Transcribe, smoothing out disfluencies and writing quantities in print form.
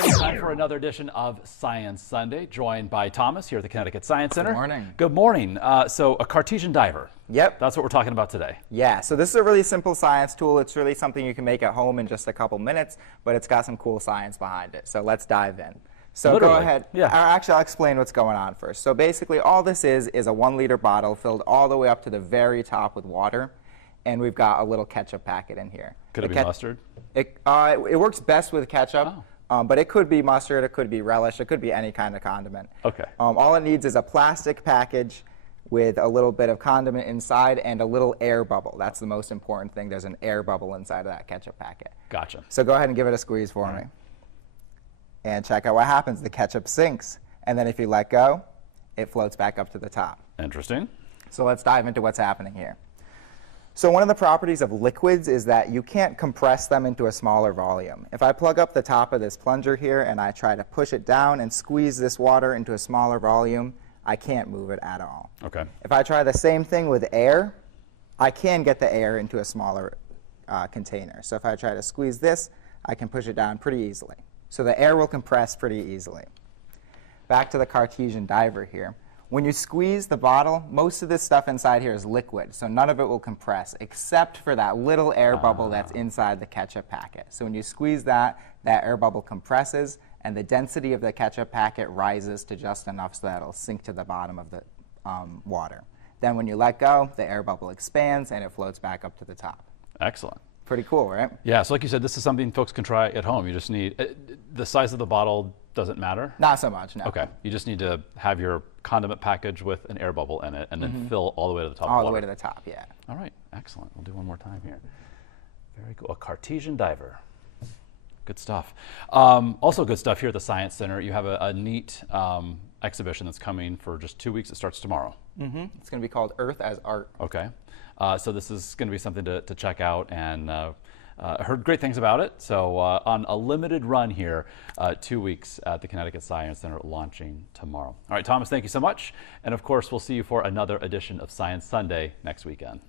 right, it's time for another edition of Science Sunday, joined by Thomas here at the Connecticut Science Center. Good morning. Good morning. So a Cartesian diver. Yep. That's what we're talking about today. Yeah, so this is a really simple science tool. It's really something you can make at home in just a couple minutes, but it's got some cool science behind it. So let's dive in. So Literally. Go ahead. Yeah. Actually, I'll explain what's going on first. So basically, all this is a 1-liter bottle filled all the way up to the very top with water, and we've got a little ketchup packet in here. Could it be mustard? It works best with ketchup. Oh. But it could be mustard, it could be relish, it could be any kind of condiment. Okay. All it needs is a plastic package with a little bit of condiment inside and a little air bubble. That's the most important thing. There's an air bubble inside of that ketchup packet. Gotcha. So go ahead and give it a squeeze for me. And check out what happens. The ketchup sinks. And then if you let go, it floats back up to the top. Interesting. So let's dive into what's happening here. So one of the properties of liquids is that you can't compress them into a smaller volume. If I plug up the top of this plunger here and I try to push it down and squeeze this water into a smaller volume, I can't move it at all. Okay. If I try the same thing with air, I can get the air into a smaller container. So if I try to squeeze this, I can push it down pretty easily. So the air will compress pretty easily. Back to the Cartesian diver here. When you squeeze the bottle, most of this stuff inside here is liquid, so none of it will compress, except for that little air bubble that's inside the ketchup packet. So when you squeeze that, that air bubble compresses, and the density of the ketchup packet rises to just enough so that it'll sink to the bottom of the water. Then when you let go, the air bubble expands, and it floats back up to the top. Excellent. Pretty cool, right? Yeah, so like you said, this is something folks can try at home. You just need, the size of the bottle doesn't matter? Not so much, no. Okay, you just need to have your condiment package with an air bubble in it and then fill all the way to the top. All the way to the top, yeah. All right, excellent. We'll do one more time here. Very cool. A Cartesian diver. Good stuff. Also good stuff here at the Science Center. You have a neat exhibition that's coming for just 2 weeks. It starts tomorrow. It's going to be called Earth as Art. Okay. So this is going to be something to check out, and heard great things about it. So on a limited run here, 2 weeks at the Connecticut Science Center, launching tomorrow. All right, Thomas, thank you so much. And of course, we'll see you for another edition of Science Sunday next weekend.